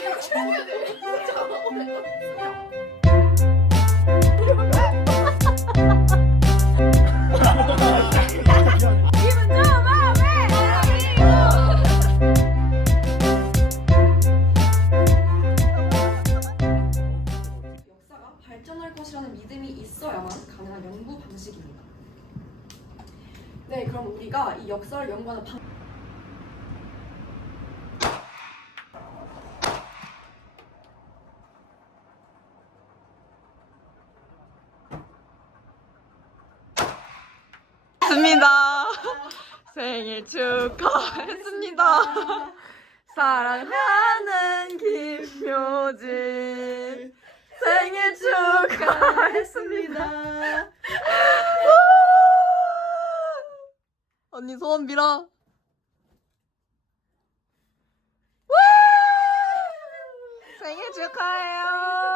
역사가 발전할 것이라는 믿음이 있어야만 가능한 연구 방식입니다. 네, 그럼 우리가 이 역사를 연구하는 방 했습니다. 생일 축하했습니다. 사랑하는 김효진 생일 축하했습니다. 언니 소원 빌어. 생일 축하해요.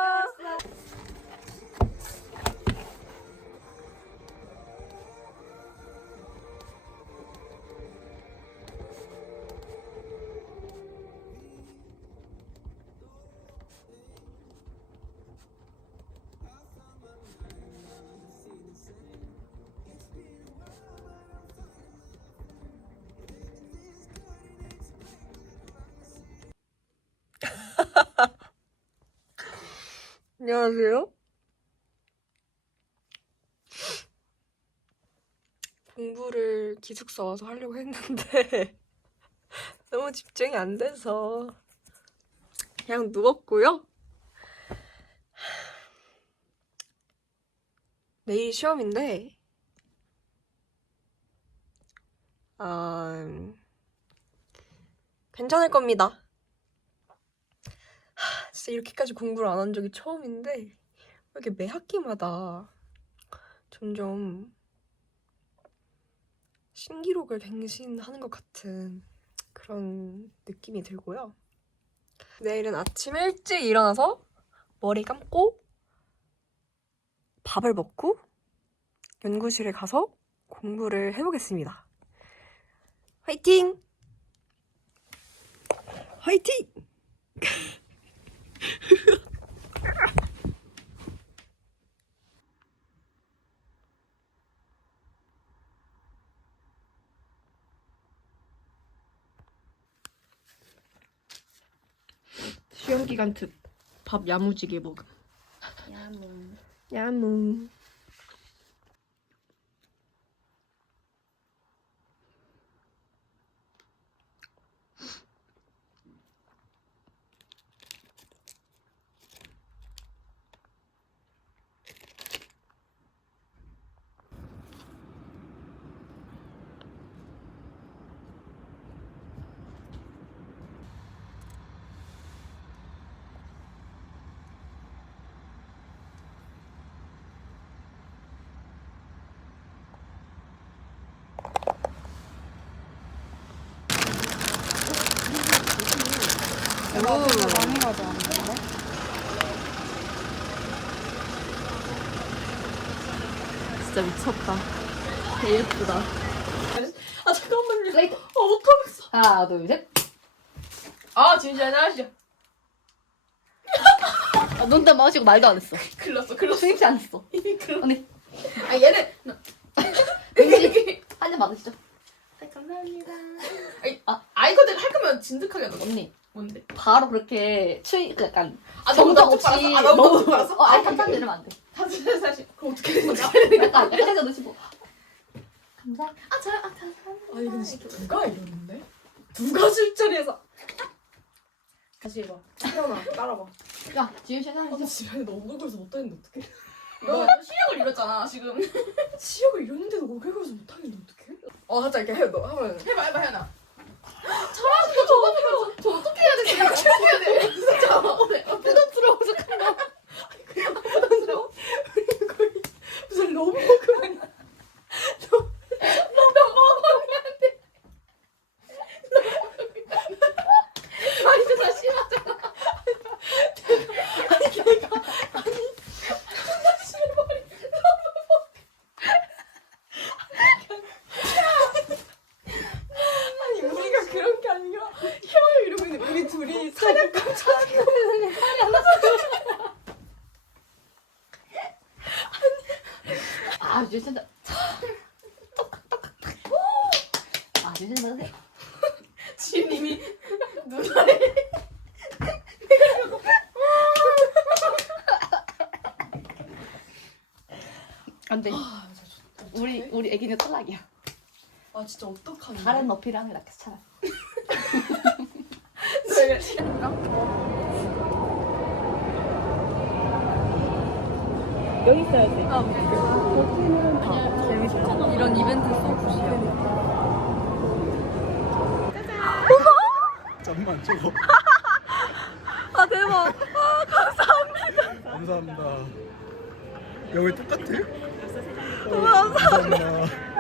안녕하세요. 공부를 기숙사 와서 하려고 했는데 너무 집중이 안 돼서 그냥 누웠고요. 내일 시험인데 아, 괜찮을 겁니다. 하, 진짜 이렇게까지 공부를 안 한 적이 처음인데 왜 이렇게 매 학기마다 점점 신기록을 갱신하는 것 같은 그런 느낌이 들고요. 내일은 아침 일찍 일어나서 머리 감고 밥을 먹고 연구실에 가서 공부를 해보겠습니다. 화이팅! 화이팅! 시험 기간 특밥 야무지게 먹음. 야무. 야무. 많이 가져왔는데? 진짜 미쳤다. 개 예쁘다. 아 잠깐만요. 플레이트. 아 못하겠어. 하나, 둘, 셋. 아 진짜 안녕하시죠. 아, 논다 마시고 말도 안 했어. 글렀어 글렀어. 수입시 안 했어. 언니, 아 얘는 왠지 한 잔 받으시죠. 감사합니다. 아. 아이거든 할 거면 진득하게 하는 거. 언니, 뭔데? 바로 그렇게 추이, 그 약간 아 너무 정적 없이. 아 너무 납득 받았어. 어, 아니 깜짝 이러면 안 돼. 사실 사실 그럼 어떻게 해야 되냐? 약간 약간 해서 넣으시고. 감사. 아 저, 아 감사합니다. 아니 근데 진짜 누가 이러는데? 누가 술자리에서 다시 해봐. 태연아 따라봐. 야, 지윤 씨 아, 나 해놔야지. 집에 너무 오글거려서 못하겠는데 어떡해? 너 시력을 잃었잖아 지금. 시력을 잃었는데도 오글거려서 못하겠는데 어떡해? 어 하자 이렇게 해. 너 한번 해봐 해봐 거 저거 어떻게 해야 돼? 진짜. 부담스러워서 그만. 부담스러워? 무슨 너무 먹으면 너 너무 먹으면 안 돼. 아, 이제 다시 하자. 아 조심 받으세요. 지님이 눈알에 안돼. 우리 우리 애기는 탈락이야. 아 진짜 어떡하냐 다른 어필을 하는 게 낫겠어 차라리. 이런 이벤트 소 굿이야 잠만 저거. 아 대박 감사합니다. 여기 똑같아? 너무 감사합니다.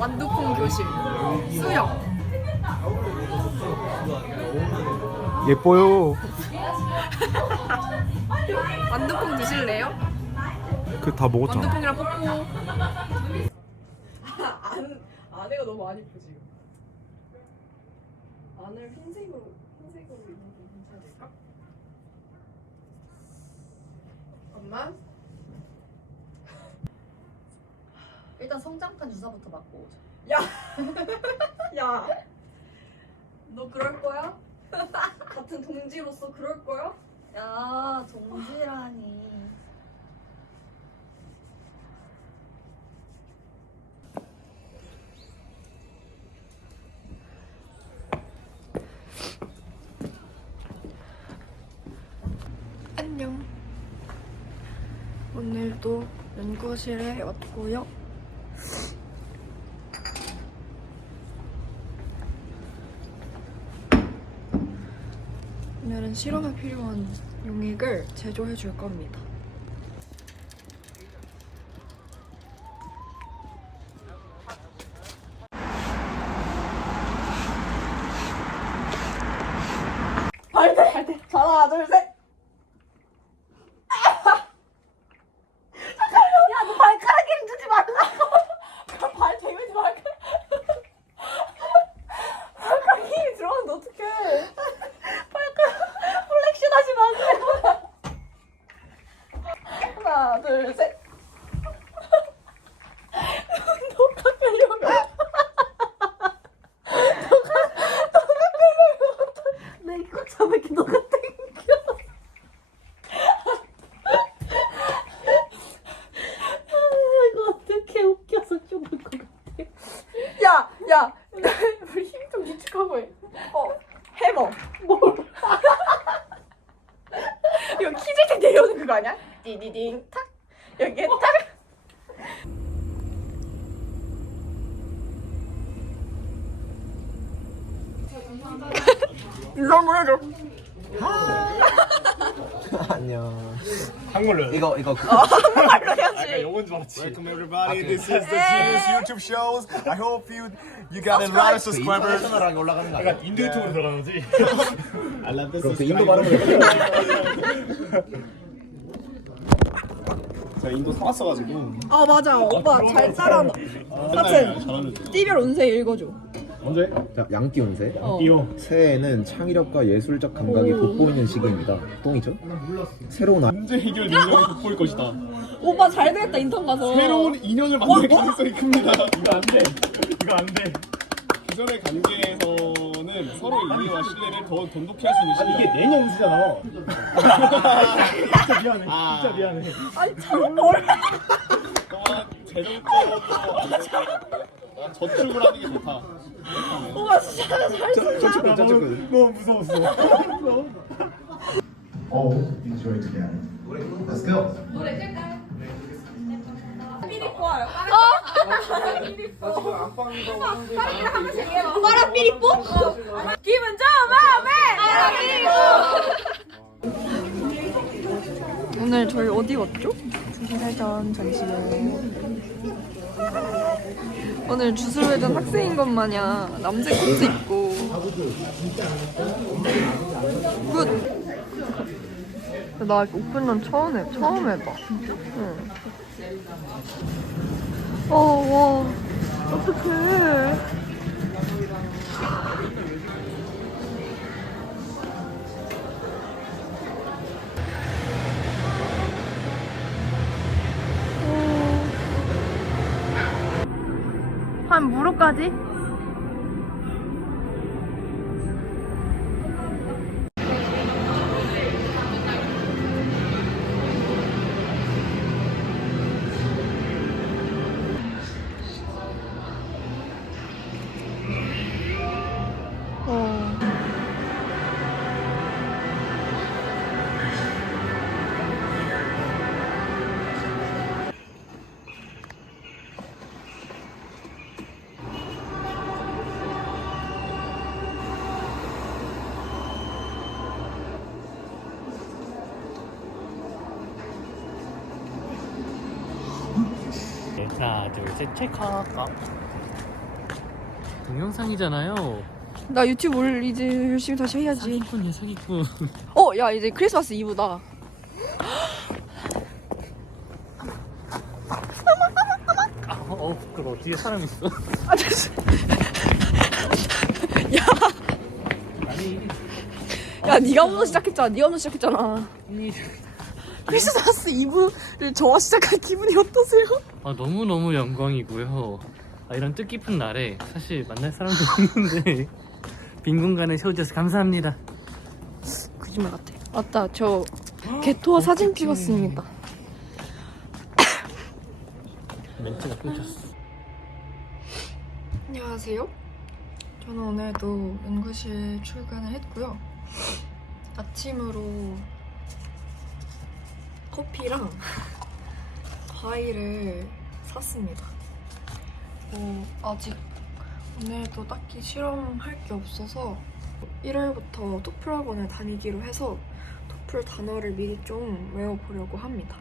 완두콩 교실 수영 예뻐요. 완두콩 드실래요? 그 다 먹었잖아. 완두콩이랑 뽀뽀 안, 안에가 너무 안 이쁘지 안을 흰색으로 흰색으로 입는 게 괜찮을까? 잠깐만 일단 성장판 주사부터 맞고 오자. 야, 너 그럴 거야? 같은 동지로서 그럴 거야? 야 동지라니. 안녕 오늘도 연구실에 왔고요 오늘은 실험에 필요한 용액을 제조해 줄 겁니다 하나, 둘, 셋. 발가락 힘주지 말라고 발 대면지 말고 발가락 힘이 들어가는데 어떡해 발가락 플렉션 하지 마세요 하나 둘셋 너가 끌려가 내 이거 잡을게 너가 땡겨. 아, 이거 어떻게 웃겨서 죽을 것 같아. 야, 야, 우리 힘좀 기축하고 해. 어, 해머. 뭘? 이거 때 내려오는 그거 아니야? 디디딩 탁. 여기에 탁. 인사 한번 해줘. 안녕. 한글로. 이거 이거 그, 한말로 해야지. 영어인 줄 알았지. Welcome everybody. This is the Genius YouTube shows. I hope you you got a lot of 그 subscribers. 인터내셔널하게 올라가는 거 아니야? 약간 인도 유튜브로 들어가는 거지. I love this. 그럼 그 인도 발음을 제가 인도 사왔어가지고. 아 맞아, 오빠 잘 따라. 하여튼 잘하는. 띠별 운세 읽어줘. 언제? 자, 양띠 운세. 어. 띠요. 새해에는 창의력과 예술적 감각이 돋보이는 시기입니다. 똥이죠? 새로운 아, 문제 해결 능력이 돋보일 것이다. 오빠 잘 되겠다 인턴 가서. 새로운 인연을 만날 가능성이 큽니다. 이거 안 돼. 이거 안 돼. 기존의 관계에서는 서로 이해와 신뢰를 더 돈독히 할 수 있는 시기. 이게 내년 운수잖아. 진짜 미안해. 진짜 미안해. 아니 참 뭘? 또한 재정적으로 아, 저축을 하는 게 좋다. 오빠 진짜 잘. 저축근 저축근. 너무 무서웠어. all enjoy together. Let's go. 오빠랑 삐리뽀? 기분 좋은 마음에 오늘 저희 어디 왔죠? 주술회전 전시회 오늘 주술회전 학생인 것 마냥 남색 코트 입고 굿 나 오픈런 처음 해, 처음 해봐. 응. 어, 와. 어떡해. 무릎까지? 하나 둘셋 체크할까? 동영상이잖아요 나 유튜브 올 이제 열심히 다시 해야지. 사기꾼이야 사기꾼 어, 야 이제 크리스마스 이브다. 아, 어 부끄러워 뒤에 사람 있어 아, 됐어. 야, 아니 야, 네가 먼저 시작했잖아. 네가 먼저 시작했잖아. 이- 크리스마스 이브를 저와 시작한 기분이 어떠세요? 아 너무너무 영광이고요 아, 이런 뜻깊은 날에 사실 만날 사람도 없는데 빈 공간에 세워주셔서 감사합니다 거짓말 같아. 맞다, 저 개토와 사진 찍었습니다. 멘트가 끊겼어 안녕하세요. 저는 오늘도 연구실 출근을 했고요. 아침으로 커피랑 과일을 샀습니다. 뭐 아직 오늘도 딱히 실험할 게 없어서 1월부터 토플 학원을 다니기로 해서 토플 단어를 미리 좀 외워보려고 합니다.